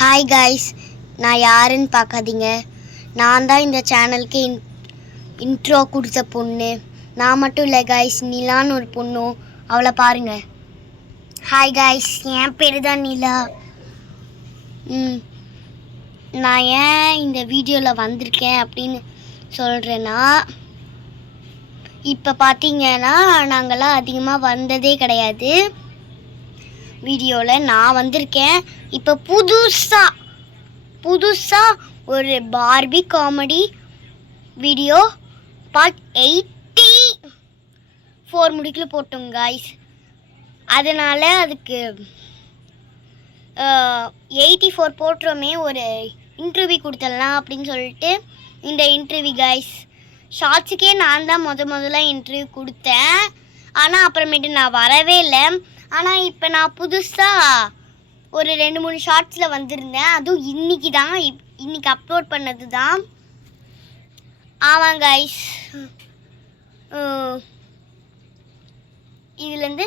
Hi guys, நான் யாருன்னு பார்க்காதீங்க. நான் தான் இந்த சேனலுக்கு இன்ட்ரோ கொடுத்த பொண்ணு. நான் மட்டும் இல்லை காய்ஸ், நிலான்னு ஒரு பொண்ணும், அவளை பாருங்க. ஹாய் காய்ஸ், என் பேர் தான் நிலா. நான் ஏன் இந்த வீடியோவில் வந்திருக்கேன் அப்படின்னு சொல்கிறேன்னா, இப்போ பார்த்தீங்கன்னா நாங்கள்லாம் அதிகமாக வந்ததே கிடையாது வீடியோவில். நான் வந்திருக்கேன் இப்போ புதுசாக ஒரு பார்பி காமெடி வீடியோ பார்ட் 84 முடிக்கல போட்டோங்க காய்ஸ். அதனால் அதுக்கு 84 போட்டுறோமே, ஒரு இன்டர்வியூ கொடுத்துடலாம் அப்படின்னு சொல்லிட்டு இந்த இன்டர்வியூ காய்ஸ். ஷார்ட்ஸுக்கே நான் தான் முதல்ல இன்டர்வியூ கொடுத்தேன். ஆனால் அப்புறமேட்டு நான் வரவே இல்லை. ஆனால் இப்போ நான் புதுசாக ஒரு 2-3 ஷார்ட்ஸில் வந்திருந்தேன். அதுவும் இன்னைக்கு அப்லோட் பண்ணது தான். ஆமாங்க கைஸ், இதுலேருந்து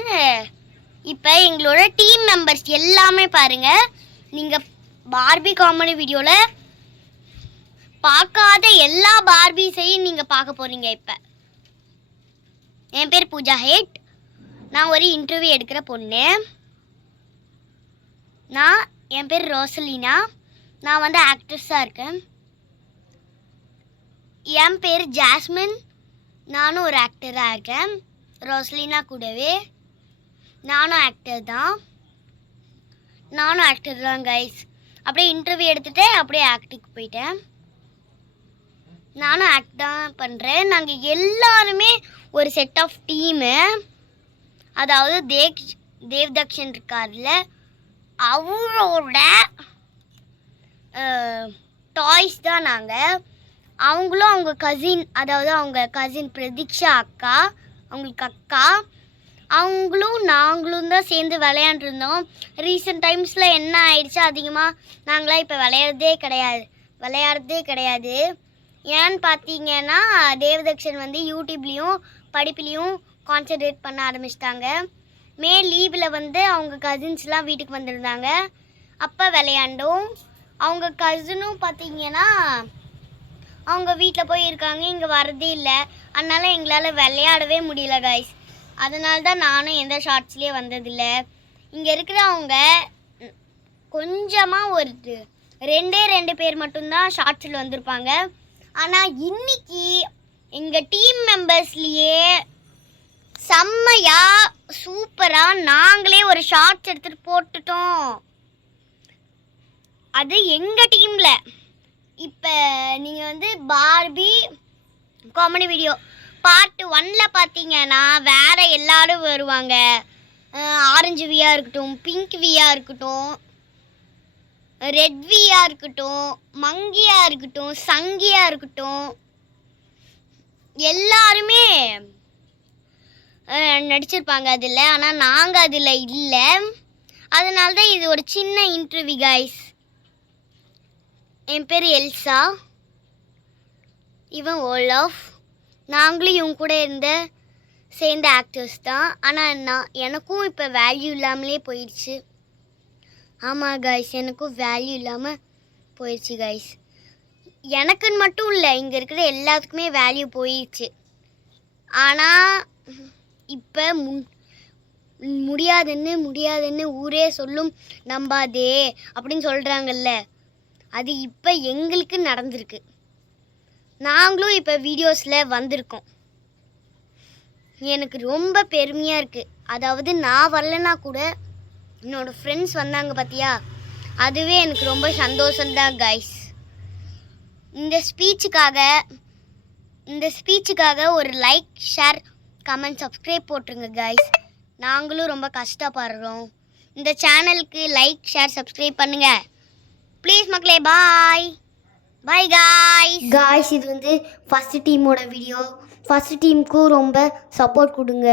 இப்போ எங்களோட டீம் மெம்பர்ஸ் எல்லாமே பாருங்கள். நீங்கள் பார்பி காமெடி வீடியோவில் பார்க்காத எல்லா பார்பிஸையும் நீங்கள் பார்க்க போகிறீங்க. இப்போ என் பேர் பூஜா ஹேட். நான் ஒரு இன்டர்வியூ எடுக்கிற பொண்ணு. என் பேர் ரோசலினா. நான் வந்து ஆக்ட்ரஸாக இருக்கேன். என் பேர் ஜாஸ்மின். நானும் ஒரு ஆக்டராக இருக்கேன். ரோசலினா கூடவே நானும் ஆக்டர் தான் கைஸ். அப்படியே இன்டர்வியூ எடுத்துகிட்டு அப்படியே ஆக்டிங்க்கு போயிட்டேன். நானும் ஆக்ட் தான் பண்ணுறேன். நாங்கள் எல்லாருமே ஒரு செட் ஆஃப் டீமு. அதாவது தேவ்தக்ஷன் இருக்கார்ல, அவரோட டாய்ஸ் தான் நாங்கள். அவங்களும் அவங்க கசின், அதாவது அவங்க கசின் பிரதீக்ஷா அக்கா, அவங்களுக்கு அக்கா, அவங்களும் நாங்களும் தான் சேர்ந்து விளையாண்டுருந்தோம். ரீசெண்ட் டைம்ஸில் என்ன ஆயிடுச்சு, அதிகமாக நாங்களாம் இப்போ விளையாடுறதே கிடையாது. ஏன்னு பார்த்தீங்கன்னா தேவ்தக்ஷன் வந்து யூடியூப்லேயும் படிப்புலேயும் கான்சன்ட்ரேட் பண்ண ஆரம்பிச்சிட்டாங்க. மே லீவில் வந்து அவங்க கசின்ஸ்லாம் வீட்டுக்கு வந்திருந்தாங்க. அப்போ விளையாண்டோம். அவங்க கசினும் பார்த்தீங்கன்னா அவங்க வீட்டில் போய் இருக்காங்க, இங்கே வரதே இல்லை. அதனால் எங்களால் விளையாடவே முடியல கைஸ். அதனால தான் நானும் எந்த ஷார்ட்ஸ்லேயே வந்ததில்லை. இங்கே இருக்கிறவங்க கொஞ்சமாக ஒரு 2 பேர் மட்டும்தான் ஷார்ட்ஸில் வந்திருப்பாங்க. ஆனால் இன்னைக்கு எங்கள் டீம் மெம்பர்ஸ்லேயே செம்மையாக சூப்பராக நாங்களே ஒரு ஷார்ட்ஸ் எடுத்துகிட்டு போட்டுட்டோம். அது எங்கள் டீமில். இப்போ நீங்கள் வந்து பார்பி காமெடி வீடியோ பார்ட் 1 பார்த்தீங்கன்னா வேறு எல்லாரும் வருவாங்க. ஆரஞ்சு வியாக இருக்கட்டும், பிங்க் வியாக இருக்கட்டும், ரெட் வியாக இருக்கட்டும், மங்கியாக இருக்கட்டும், சங்கியாக இருக்கட்டும், எல்லாருமே நடிச்சிருப்பாங்க அதில். ஆனால் நாங்கள் அதில் இல்லை. அதனால தான் இது ஒரு சின்ன இன்டர்வியூ கைஸ். என் பேர் எல்சா, இவன் ஓலாஃப். நாங்களும் இவங்க கூட சேர்ந்த ஆக்டர்ஸ் தான். ஆனால் எனக்கும் இப்போ வேல்யூ இல்லாமலே போயிடுச்சு. ஆமாம் கைஸ், எனக்கும் வேல்யூ இல்லாமல் போயிடுச்சு கைஸ். எனக்குன்னு மட்டும் இல்லை, இங்கே இருக்கிற எல்லாத்துக்குமே வேல்யூ போயிடுச்சு. ஆனால் இப்போ முடியாதுன்னு ஊரே சொல்லும், நம்பாதே அப்படின்னு சொல்கிறாங்கல்ல, அது இப்போ எங்களுக்கு நடந்திருக்கு. நாங்களும் இப்போ வீடியோஸில் வந்திருக்கோம். எனக்கு ரொம்ப பெருமையாக இருக்குது. அதாவது நான் வரலன்னா கூட என்னோடய ஃப்ரெண்ட்ஸ் வந்தாங்க பார்த்தியா, அதுவே எனக்கு ரொம்ப சந்தோஷம்தான் கைஸ். இந்த ஸ்பீச்சுக்காக ஒரு லைக், ஷேர், கமெண்ட், சப்ஸ்கிரைப் போட்டுருங்க கைஸ். நாங்களும் ரொம்ப கஷ்டப்படுறோம். இந்த சேனலுக்கு லைக், ஷேர், சப்ஸ்கிரைப் பண்ணுங்கள் ப்ளீஸ் மக்களே. Bye guys. இது வந்து ஃபஸ்ட்டு டீமோட வீடியோ. ஃபஸ்ட்டு டீமுக்கும் ரொம்ப சப்போர்ட் கொடுங்க.